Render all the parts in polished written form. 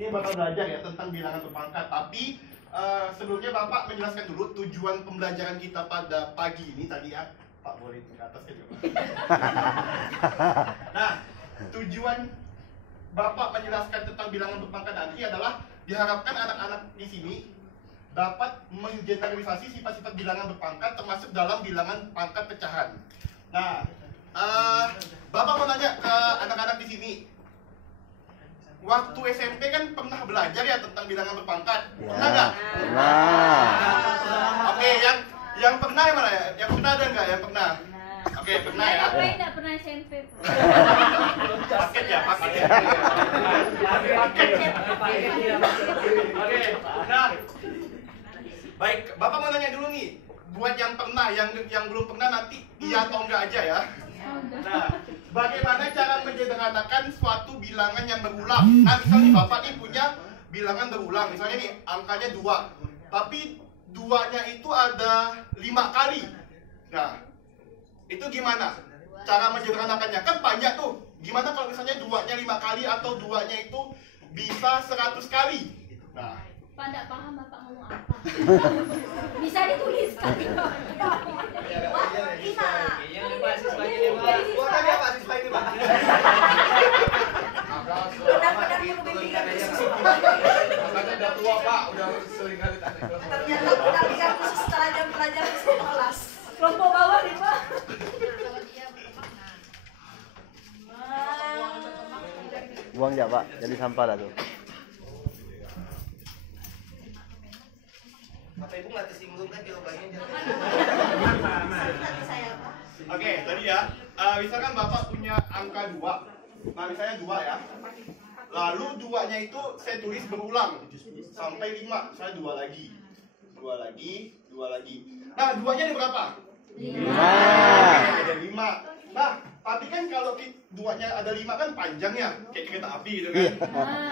ini bakal belajar ya tentang bilangan berpangkat. Tapi sebelumnya Bapak menjelaskan dulu tujuan pembelajaran kita pada pagi ini tadi ya. Pak boleh ke atas ya Pak. Nah, tujuan Bapak menjelaskan tentang bilangan berpangkat nanti adalah diharapkan anak-anak di sini dapat menggeneralisasi sifat-sifat bilangan berpangkat termasuk dalam bilangan pangkat pecahan. Nah, Bapak mau nanya ke anak-anak di sini. Waktu SMP kan pernah belajar ya tentang bilangan berpangkat. Pernah nggak? Pernah. Oke, yang pernah yang mana ya? Yang pernah ada nggak? Yang pernah? Oke, pernah ya. Tapi nggak pernah SMP. Paket ya, paket ya. Oke, nah, baik, Bapak mau nanya dulu nih. Buat yang pernah, yang belum pernah nanti iya atau enggak aja ya. Nah, bagaimana cara menyederhanakan suatu bilangan yang berulang? Nah, misalnya Bapak nih punya bilangan berulang, misalnya nih angkanya 2, tapi 2-nya itu ada 5 kali. Nah, itu gimana? Cara menyederhanakannya kan banyak tuh. Gimana kalau misalnya 2-nya 5 kali atau 2-nya itu bisa 100 kali? Nah, Pak nggak paham Bapak ngomong apa. Bisa dituliskan. Wah, 5. Benar-benar perlu bimbingan khusus. Makanya udah tua Pak, udah sering kali tanya. Ternyata pendampingan khusus setelah jam pelajaran sekolah. Kelompok bawah nih Pak. Buang ya Pak, jadi sampah lah tuh. Bapak Ibu nggak tersinggung kan jawabannya? oke, tadi ya. Misalkan Bapak punya angka 2. Nah, misalnya 2 ya. Lalu 2-nya itu saya tulis berulang sampai 5. Misalnya 2 lagi. 2 lagi, 2 lagi. Nah, 2-nya ada berapa? 5. Ada 5. Nah, tapi kan kalau 2-nya ada 5 kan panjang ya, kayak kereta api gitu kan.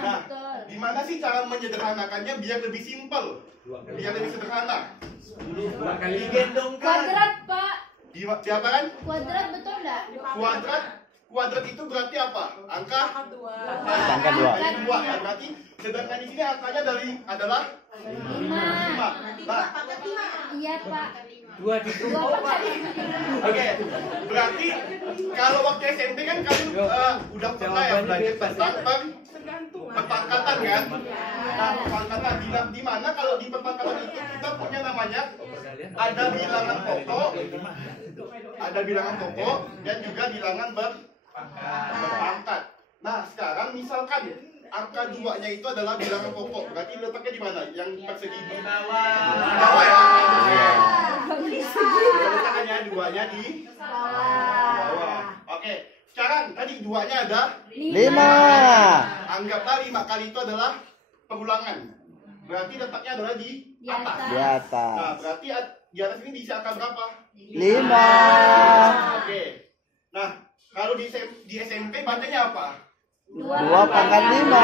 Nah, gimana sih cara menyederhanakannya biar lebih simpel? Biar lebih sederhana. Kuadrat Pak. Di apa kan? Kuadrat betul nggak? Kuadrat itu berarti apa? Angka Angka 2. kali 2 ya. Berarti sedangkan di sini angkanya adalah 5. Nah, Iya Pak. 2 di 2 Pak. oke. Berarti kalau waktu SMP kan kamu udah pernah ya belajar tentang perpangkatan kan? Nah, perpangkatan di mana kalau di perpangkatan itu kita punya namanya ada bilangan pokok, dan juga bilangan berpangkat. Nah, sekarang misalkan angka 2-nya itu adalah bilangan pokok, berarti letaknya di mana? Yang persegi di bawah ya. Letaknya 2-nya di bawah. Oke. Sekarang tadi 2-nya ada 5. Anggaplah 5 kali itu adalah pengulangan. Berarti letaknya adalah di atas. Di atas. Nah, berarti di atas ini diisi angka berapa? 5. Oke. Nah, kalau di SMP bacanya apa? 2 pangkat 5.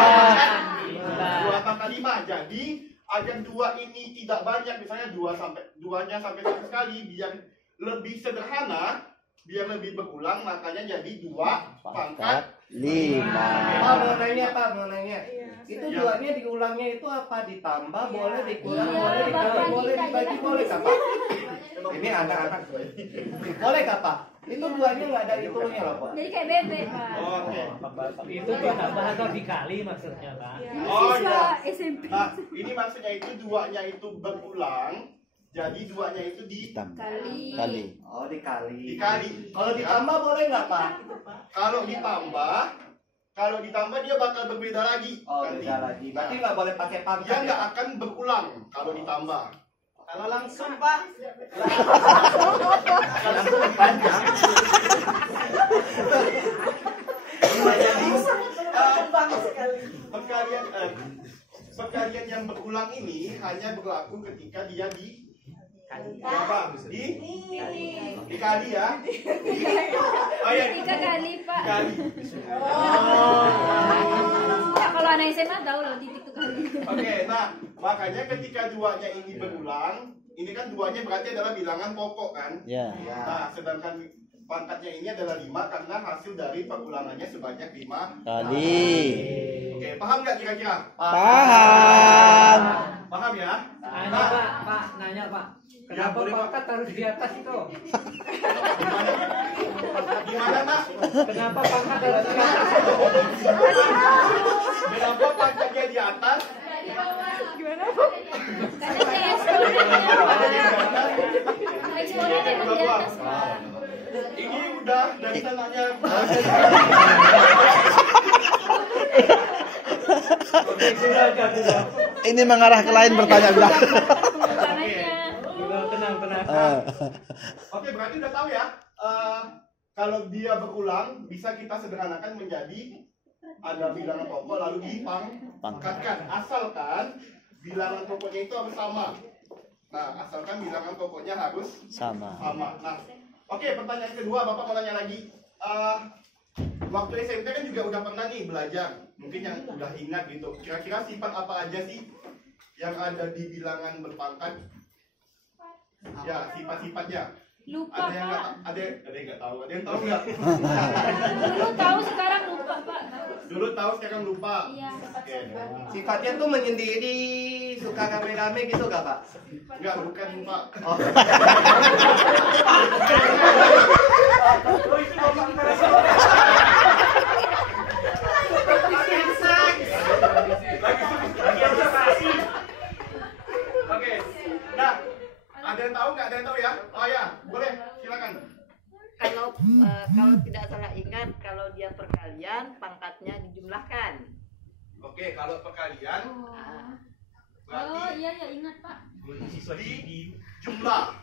2 pangkat 5. Jadi agar 2 ini tidak banyak, misalnya 2-nya sampai 100 kali, biar lebih sederhana, biar lebih berulang, makanya jadi 2 pangkat 5. Pak, mau nanya. Itu 2-nya diulangnya itu apa? Ditambah, boleh dikurang, Iya, boleh dikali, Bapak boleh kita dibagi, jelas boleh bisa. Pak? Ini anak-anak. Boleh Pak? Itu 2-nya nggak ada hitungnya loh Pak. Jadi kayak bebek Pak. Oke. Itu ditambah atau dikali maksudnya Pak? Oh iya. SMP. Nah, ini maksudnya itu 2-nya itu berulang. Jadi 2-nya itu Kali. Oh, dikali. Kalau ditambah boleh nggak Pak? Kalau ditambah dia bakal berbeda lagi. Oh, nanti. beda lagi. Berarti Nah, nggak boleh pakai dia pangkat nggak ya? akan berulang kalau ditambah. Kalau langsung Pak. Perkalian yang berulang ini hanya berlaku ketika dia apa? Dikali ya. Oh iya. 3 kali Pak. Dikali. Ya kalau anak SMA tahu loh titik itu kali. Oke, nah makanya ketika 2-nya ini berulang, ini kan 2-nya berarti adalah bilangan pokok kan? Ya. Nah, sedangkan pangkatnya ini adalah 5 karena hasil dari pengulangannya sebanyak 5 Kali. Oke, paham nggak kira-kira? Paham. Paham ya? Nanya Pak, nanya Pak. Kenapa boleh, Pak. pangkat taruh di atas itu? Gimana, Mas? Kenapa pangkat taruh di atas? Kenapa pangkatnya di atas? Karena saya eksplornya memang di atas, Pak. Ini udah dari sananya. Oke, sudah. Ini mengarah ke lain bertanya udah. Sudah, tenang. Oke, berarti udah tahu ya. Kalau dia berulang, bisa kita sederhanakan menjadi ada bilangan pokok lalu dipangkatkan. Asalkan bilangan pokoknya itu harus sama. Nah, asalkan bilangan pokoknya harus Sama. Nah, oke, pertanyaan kedua, Bapak mau tanya lagi. Waktu SMP kan juga udah pernah nih belajar, mungkin yang udah ingat gitu. Kira-kira sifat apa aja sih yang ada di bilangan berpangkat? Ya, sifat-sifatnya. Lupa, Ada yang Pak. ada yang nggak tahu, ada yang tahu nggak? Dulu tahu, sekarang lupa, Pak. Dulu tahu, sekarang lupa. Iya. Oke. Sifatnya tuh menyendiri, suka rame-rame gitu gak Pak? Enggak, bukan Pak. Oh. Oke. Nah, ada yang tahu nggak? Ada yang tahu ya? Oh ya, boleh, silakan. Kalau tidak salah ingat, kalau dia perkalian pangkatnya dijumlahkan. Oke, kalau perkalian Oh, berarti iya, ingat, Pak. di jumlah.